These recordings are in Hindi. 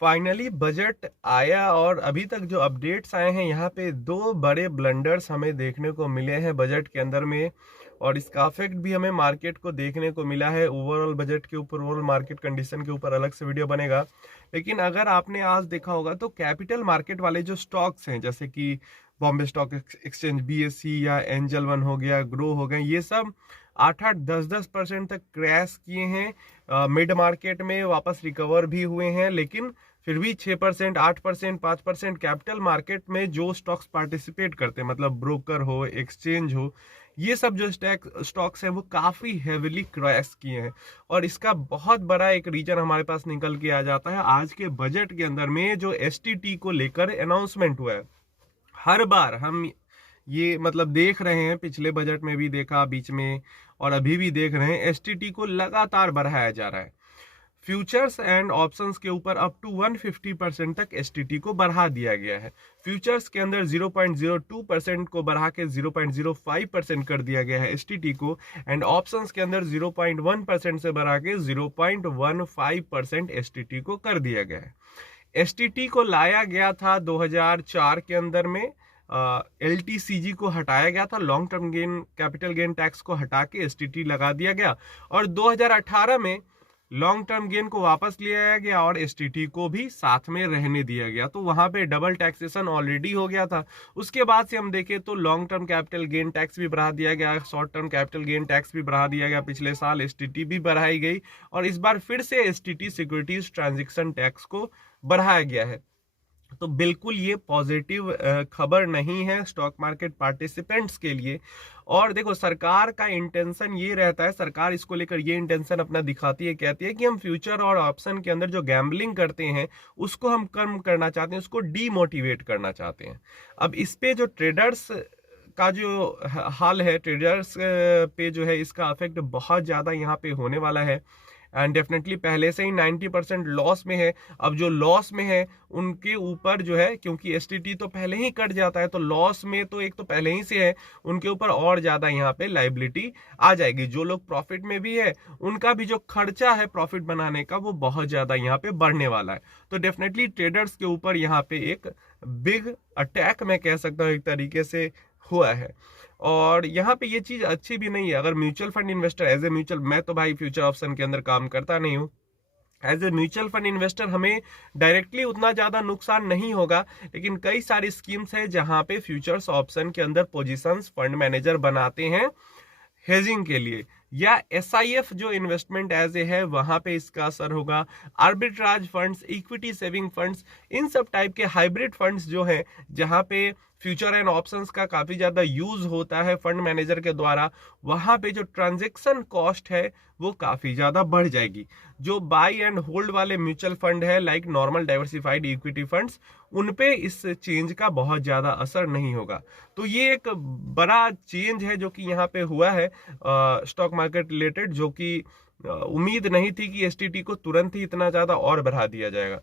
फाइनली बजट आया और अभी तक जो अपडेट्स आए हैं यहाँ पे दो बड़े ब्लंडर्स हमें देखने को मिले हैं बजट के अंदर में। और इसका इफेक्ट भी हमें मार्केट को देखने को मिला है। ओवरऑल बजट के ऊपर, ओवरऑल मार्केट कंडीशन के ऊपर अलग से वीडियो बनेगा। लेकिन अगर आपने आज देखा होगा तो कैपिटल मार्केट वाले जो स्टॉक्स हैं जैसे कि बॉम्बे स्टॉक एक्सचेंज, बीएससी या एंजल वन हो गया, ग्रो हो गए, ये सब 8-8, 10-10% तक क्रैश किए हैं। मिड मार्केट में वापस रिकवर भी हुए हैं, लेकिन फिर भी 6%, 8%, 5% कैपिटल मार्केट में जो स्टॉक्स पार्टिसिपेट करते हैं, मतलब ब्रोकर हो, एक्सचेंज हो, ये सब जो स्टॉक्स हैं वो काफी हेविली क्रैश किए हैं। और इसका बहुत बड़ा एक रीजन हमारे पास निकल के आ जाता है आज के बजट के अंदर में जो एसटीटी को लेकर अनाउंसमेंट हुआ है। हर बार हम ये मतलब देख रहे हैं, पिछले बजट में भी देखा बीच में और अभी भी देख रहे हैं, एसटीटी को लगातार बढ़ाया जा रहा है। फ्यूचर्स एंड ऑप्शंस के ऊपर अप टू 150% तक एसटीटी को बढ़ा दिया गया है। फ्यूचर्स के अंदर 0.02% को बढ़ा के 0.05% कर दिया गया है एसटीटी को, एंड ऑप्शंस के अंदर 0.1% से बढ़ा के 0.15% एसटीटी को कर दिया गया है। एसटीटी को लाया गया था 2004 के अंदर में। एलटीसीजी को हटाया गया था, long term gain capital gain tax को हटा के एसटीटी लगा दिया गया। और 2018 में लॉन्ग टर्म गेन को वापस लिया गया और एसटीटी को भी साथ में रहने दिया गया। तो वहां पे डबल टैक्सेशन ऑलरेडी हो गया था। उसके बाद से हम देखें तो long term capital gain tax भी बढ़ा दिया गया, short term capital gain tax भी बढ़ा दिया गया, पिछले साल एसटीटी भी बढ़ाई गई और इस बार फिर से एसटीटी सिक्योरिटीज ट्रांजेक्शन टैक्स को बढ़ाया गया है। तो बिल्कुल ये पॉजिटिव खबर नहीं है स्टॉक मार्केट पार्टिसिपेंट्स के लिए। और देखो, सरकार का इंटेंशन ये रहता है, सरकार इसको लेकर ये इंटेंशन अपना दिखाती है, कहती है कि हम फ्यूचर और ऑप्शन के अंदर जो गैम्बलिंग करते हैं उसको हम कम करना चाहते हैं, उसको डीमोटिवेट करना चाहते हैं। अब इस पे जो ट्रेडर्स का जो हाल है, ट्रेडर्स पे जो है इसका इफेक्ट बहुत ज्यादा यहाँ पे होने वाला है। एंड डेफिनेटली पहले से ही 90% लॉस में है। अब जो लॉस में है उनके ऊपर जो है, क्योंकि एसटीटी तो पहले ही कट जाता है तो लॉस में तो एक तो पहले ही से है, उनके ऊपर और ज्यादा यहाँ पे लाइबिलिटी आ जाएगी। जो लोग प्रॉफिट में भी है उनका भी जो खर्चा है प्रॉफिट बनाने का वो बहुत ज्यादा यहाँ पे बढ़ने वाला है। तो डेफिनेटली ट्रेडर्स के ऊपर यहाँ पे एक बिग अटैक मैं कह सकता हूँ एक तरीके से हुआ है। और यहाँ पे ये चीज अच्छी भी नहीं है। अगर mutual fund investor, as a mutual, मैं तो भाई फ्यूचर ऑप्शन के अंदर काम करता नहीं हूँ, as a mutual fund investor हमें डायरेक्टली उतना ज्यादा नुकसान नहीं होगा। लेकिन कई सारी स्कीम्स है जहां पे फ्यूचर्स ऑप्शन के अंदर पोजीशंस फंड मैनेजर बनाते हैं हेजिंग के लिए, या एसआईएफ जो इन्वेस्टमेंट एज ए है वहां पे इसका असर होगा। Arbitrage funds, equity saving funds, इन सब टाइप के हाइब्रिड फंड्स जो हैं जहां पे फ्यूचर एंड ऑप्शंस का काफी ज्यादा यूज होता है फंड मैनेजर के द्वारा, वहां पे जो ट्रांजैक्शन कॉस्ट है वो काफी ज्यादा बढ़ जाएगी। जो बाई एंड होल्ड वाले म्यूचुअल फंड है like normal diversified equity funds, उनपे इस चेंज का बहुत ज्यादा असर नहीं होगा। तो ये एक बड़ा चेंज है जो कि यहाँ पे हुआ है स्टॉक मार्केट रिलेटेड, जो कि उम्मीद नहीं थी कि एसटीटी को तुरंत ही इतना ज्यादा और बढ़ा दिया जाएगा।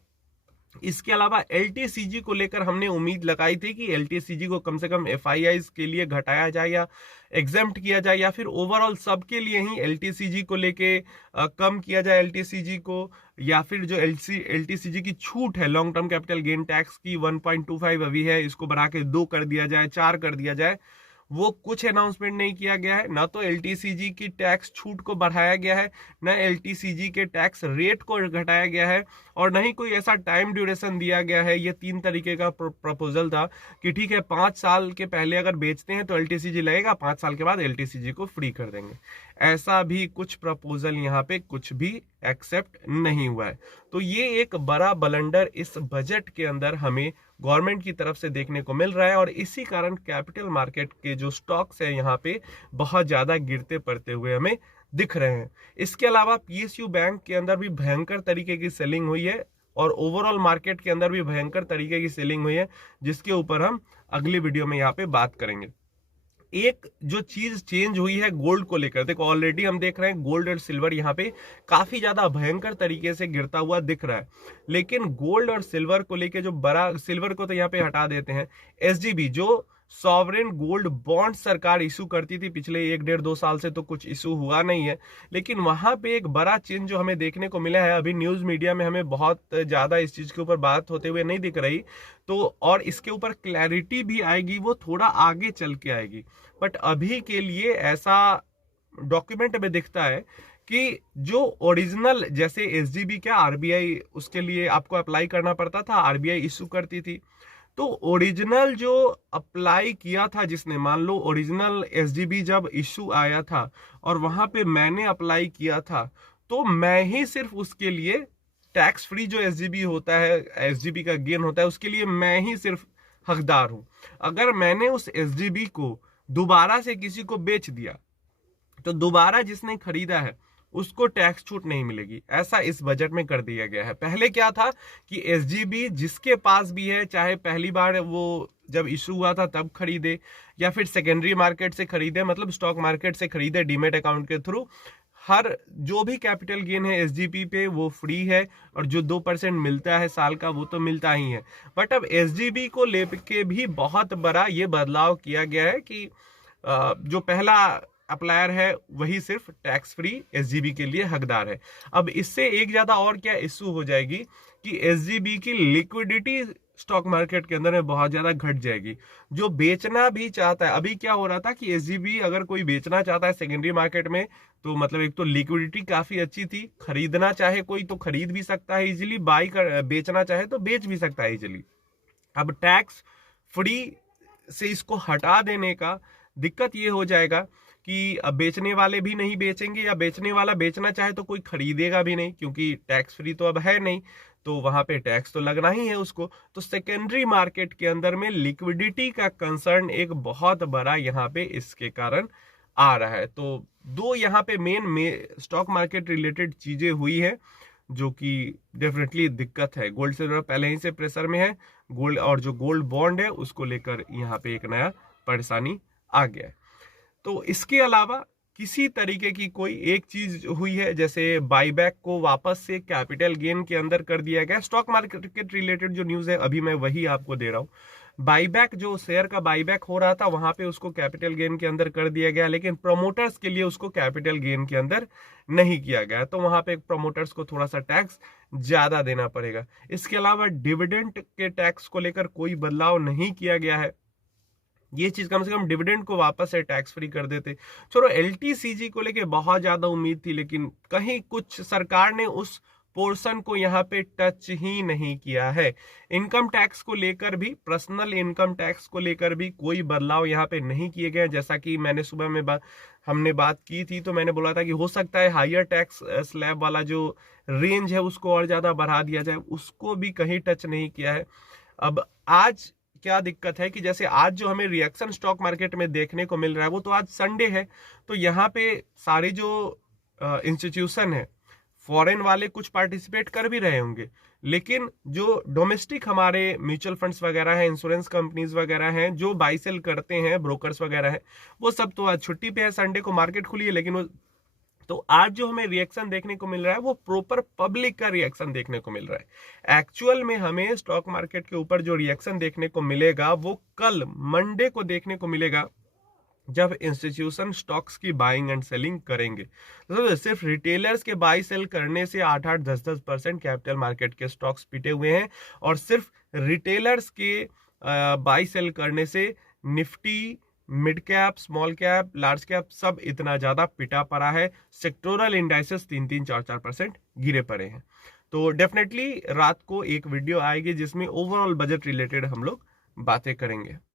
इसके अलावा एलटीसीजी को लेकर हमने उम्मीद लगाई थी कि एलटीसीजी को कम से कम एफआईआईज के लिए घटाया जाए या एग्जेम्प्ट किया जाए, या फिर ओवरऑल सबके लिए ही एलटीसीजी को लेके कम किया जाए एलटीसीजी को, या फिर जो एलटीसीजी की छूट है long term capital gain tax की 1.25 अभी है, इसको बढ़ा के 2 कर दिया जाए, 4 कर दिया जाए। वो कुछ अनाउंसमेंट नहीं किया गया है। ना तो एलटीसीजी की टैक्स छूट को बढ़ाया गया है, ना एलटीसीजी के टैक्स रेट को घटाया गया है, और ना ही कोई ऐसा टाइम ड्यूरेशन दिया गया है। ये 3 तरीके का प्रपोजल था कि ठीक है 5 साल के पहले अगर बेचते हैं तो एलटीसीजी लगेगा, 5 साल के बाद एलटीसीजी को फ्री कर देंगे। ऐसा भी कुछ प्रपोजल यहाँ पे कुछ भी एक्सेप्ट नहीं हुआ है। तो ये एक बड़ा ब्लंडर इस बजट के अंदर हमें गवर्नमेंट की तरफ से देखने को मिल रहा है, और इसी कारण कैपिटल मार्केट के जो स्टॉक्स है यहाँ पे बहुत ज्यादा गिरते पड़ते हुए हमें दिख रहे हैं। इसके अलावा पीएसयू बैंक के अंदर भी भयंकर तरीके की सेलिंग हुई है, और ओवरऑल मार्केट के अंदर भी भयंकर तरीके की सेलिंग हुई है, जिसके ऊपर हम अगली वीडियो में यहाँ पे बात करेंगे। एक जो चीज चेंज हुई है गोल्ड को लेकर, देखो ऑलरेडी हम देख रहे हैं गोल्ड और सिल्वर यहाँ पे काफी ज्यादा भयंकर तरीके से गिरता हुआ दिख रहा है। लेकिन गोल्ड और सिल्वर को लेकर जो बड़ा, सिल्वर को तो यहाँ पे हटा देते हैं, एसजीबी जो सॉवरेन गोल्ड बॉन्ड सरकार इशू करती थी पिछले 1-1.5-2 साल से, तो कुछ इशू हुआ नहीं है। लेकिन वहां पे एक बड़ा चेंज जो हमें देखने को मिला है, अभी न्यूज मीडिया में हमें बहुत ज्यादा इस चीज के ऊपर बात होते हुए नहीं दिख रही, तो और इसके ऊपर क्लैरिटी भी आएगी, वो थोड़ा आगे चल के आएगी। बट अभी के लिए ऐसा डॉक्यूमेंट में दिखता है कि जो ओरिजिनल, जैसे एसजीबी क्या आरबीआई, उसके लिए आपको अप्लाई करना पड़ता था, आरबीआई इशू करती थी, तो ओरिजिनल जो अप्लाई किया था जिसने, मान लो ओरिजिनल एसजीबी जब इशू आया था और वहां पे मैंने अप्लाई किया था, तो मैं ही सिर्फ उसके लिए टैक्स फ्री जो एसजीबी होता है, एसजीबी का गेन होता है, उसके लिए मैं ही सिर्फ हकदार हूं। अगर मैंने उस एसजीबी को दोबारा से किसी को बेच दिया, तो दोबारा जिसने खरीदा है उसको टैक्स छूट नहीं मिलेगी। ऐसा इस बजट में कर दिया गया है। पहले क्या था कि एसजीबी जिसके पास भी है, चाहे पहली बार वो जब इशू हुआ था तब खरीदे या फिर सेकेंडरी मार्केट से खरीदे, मतलब स्टॉक मार्केट से खरीदे डीमेट अकाउंट के थ्रू, हर जो भी कैपिटल गेन है एसजीपी पे वो फ्री है, और जो 2% मिलता है साल का वो तो मिलता ही है। बट अब एसजीबी को लेके भी बहुत बड़ा ये बदलाव किया गया है कि जो पहला अप्लायर है वही सिर्फ टैक्स फ्री एसजीबी के लिए हकदार है। अब इससे एक ज्यादा और क्या इशू हो जाएगी कि एसजीबी की लिक्विडिटी स्टॉक मार्केट के अंदर में बहुत ज्यादा घट जाएगी। जो बेचना भी चाहता है, अभी क्या हो रहा था कि एसजीबी अगर कोई बेचना चाहता है सेकेंडरी मार्केट में, तो मतलब एक तो लिक्विडिटी काफी अच्छी थी, खरीदना चाहे कोई तो खरीद भी सकता है इजिली, बाई कर बेचना चाहे तो बेच भी सकता है इजिली। अब टैक्स फ्री से इसको हटा देने का दिक्कत ये हो जाएगा कि अब बेचने वाले भी नहीं बेचेंगे, या बेचने वाला बेचना चाहे तो कोई खरीदेगा भी नहीं, क्योंकि टैक्स फ्री तो अब है नहीं, तो वहां पे टैक्स तो लगना ही है उसको। तो सेकेंडरी मार्केट के अंदर में लिक्विडिटी का कंसर्न एक बहुत बड़ा यहाँ पे इसके कारण आ रहा है। तो दो यहाँ पे मेन स्टॉक मार्केट रिलेटेड चीजें हुई है जो कि डेफिनेटली दिक्कत है। गोल्ड सिल्वर पहले ही से प्रेशर में है, गोल्ड और जो गोल्ड बॉन्ड है उसको लेकर यहाँ पे एक नया परेशानी आ गया है। तो इसके अलावा किसी तरीके की कोई एक चीज हुई है, जैसे बाईबैक को वापस से कैपिटल गेन के अंदर कर दिया गया। स्टॉक मार्केट रिलेटेड जो न्यूज है अभी मैं वही आपको दे रहा हूं। बाईबैक, जो शेयर का बाईबैक हो रहा था वहां पे उसको कैपिटल गेन के अंदर कर दिया गया, लेकिन प्रमोटर्स के लिए उसको कैपिटल गेन के अंदर नहीं किया गया, तो वहां पे प्रमोटर्स को थोड़ा सा टैक्स ज्यादा देना पड़ेगा। इसके अलावा डिविडेंड के टैक्स को लेकर कोई बदलाव नहीं किया गया है। ये चीज कम से कम डिविडेंड को वापस से टैक्स फ्री कर देते। चलो एलटीसीजी को लेके बहुत ज्यादा उम्मीद थी, लेकिन कहीं कुछ सरकार ने उस पोर्शन को यहाँ पे टच ही नहीं किया है। इनकम टैक्स को लेकर भी, पर्सनल इनकम टैक्स को लेकर भी कोई बदलाव यहाँ पे नहीं किए गए। जैसा कि मैंने सुबह में हमने बात की थी, तो मैंने बोला था कि हो सकता है हायर टैक्स स्लैब वाला जो रेंज है उसको और ज्यादा बढ़ा दिया जाए, उसको भी कहीं टच नहीं किया है। अब आज क्या दिक्कत है कि जैसे आज जो हमें रिएक्शन स्टॉक मार्केट में देखने को मिल रहा है, वो तो आज संडे है, तो यहाँ पे सारे जो इंस्टीट्यूशन है, फॉरेन वाले कुछ पार्टिसिपेट कर भी रहे होंगे, लेकिन जो डोमेस्टिक हमारे म्यूचुअल फंड्स वगैरह हैं, इंश्योरेंस कंपनीज वगैरह हैं, जो बाई सेल करते हैं, ब्रोकर्स वगैरह हैं, वो सब तो आज छुट्टी पे है, संडे को मार्केट खुली है। लेकिन वो तो आज जो हमें रिएक्शन देखने को मिल रहा है वो प्रॉपर पब्लिक का रिएक्शन देखने को मिल रहा है। एक्चुअल में हमें स्टॉक मार्केट के ऊपर जो रिएक्शन देखने को मिलेगा वो कल मंडे को देखने को मिलेगा, जब इंस्टीट्यूशन स्टॉक्स की बाइंग एंड सेलिंग करेंगे। तो सिर्फ रिटेलर्स के बाई सेल करने से 8-8, 10-10% कैपिटल मार्केट के स्टॉक्स पिटे हुए हैं, और सिर्फ रिटेलर्स के बाई सेल करने से Nifty, mid cap, small cap, large cap सब इतना ज्यादा पिटा पड़ा है। सेक्टोरल इंडाइसेस 3-3, 4-4% गिरे पड़े हैं। तो डेफिनेटली रात को एक वीडियो आएगी जिसमें ओवरऑल बजट रिलेटेड हम लोग बातें करेंगे।